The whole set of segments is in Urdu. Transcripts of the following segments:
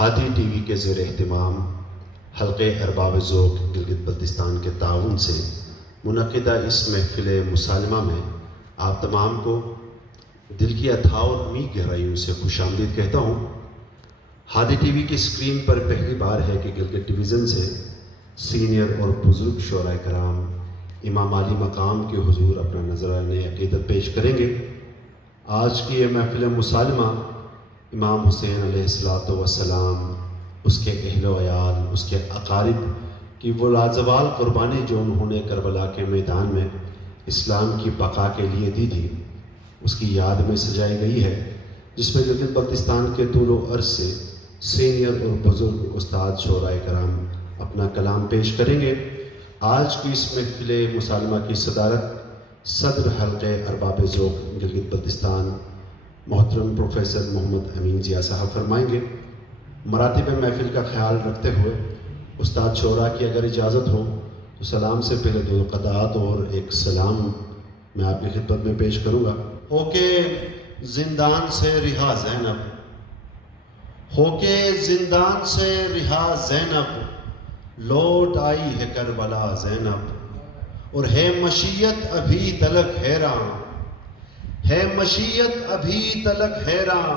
ہادی ٹی وی کے زیر اہتمام حلقے ارباب ذوق گلگت بلتستان کے تعاون سے منعقدہ اس محفل مسالمہ میں آپ تمام کو دل کی اتھاہ اور عمیق گہرائیوں سے خوش آمدید کہتا ہوں۔ ہادی ٹی وی کی اسکرین پر پہلی بار ہے کہ گلگت ڈویژن سے سینئر اور بزرگ شعراء کرام امام عالی مقام کے حضور اپنا نذرانِ عقیدت پیش کریں گے۔ آج کی یہ محفل مسالمہ امام حسین علیہ السلام، اس کے اہل و عیال، اس کے اقارب کی وہ لازوال قربانی جو انہوں نے کربلا کے میدان میں اسلام کی بقا کے لیے دی تھی، اس کی یاد میں سجائی گئی ہے، جس میں گلگت بلتستان کے طول و عرض سے سینئر اور بزرگ استاد شعراء کرام اپنا کلام پیش کریں گے۔ آج کی اس محفل مسالمہ کی صدارت صدر حلقے ارباب ذوق گلگت بلتستان محترم پروفیسر محمد امین ضیاء صاحب فرمائیں گے۔ مراتب محفل کا خیال رکھتے ہوئے استاد شعراء کی اگر اجازت ہو تو سلام سے پہلے دو قطعات اور ایک سلام میں آپ کی خدمت میں پیش کروں گا۔ ہو کے زندان سے رہا زینب، ہو کے زندان سے رہا زینب، لوٹ آئی ہے کربلا زینب، اور ہے مشیت ابھی تلک حیراں، ہے مشیت ابھی تلک حیراں،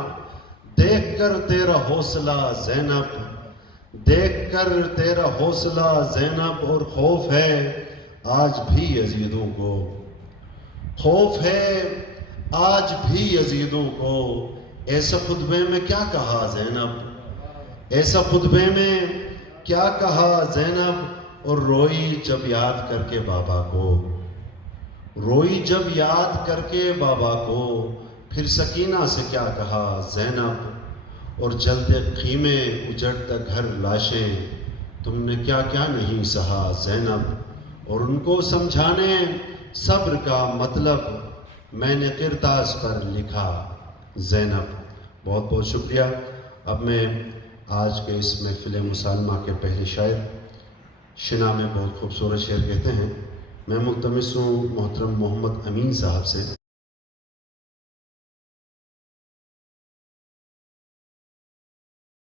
دیکھ کر تیرا حوصلہ زینب، دیکھ کر تیرا حوصلہ زینب، اور خوف ہے آج بھی یزیدوں کو، خوف ہے آج بھی یزیدوں کو، ایسا خطبے میں کیا کہا زینب، ایسا خطبے میں کیا کہا زینب، اور روئی جب یاد کر کے بابا کو، روئی جب یاد کر کے بابا کو، پھر سکینہ سے کیا کہا زینب، اور جلتے خیمے اجڑتا گھر لاشیں، تم نے کیا کیا نہیں سہا زینب، اور ان کو سمجھانے صبر کا مطلب میں نے کرتاس پر لکھا زینب۔ بہت بہت شکریہ۔ اب میں آج کے اس محفل مسالمہ کے پہلے شاعر شنا میں بہت خوبصورت شعر کہتے ہیں، میں ملتمس ہوں محترم محمد امین صاحب سے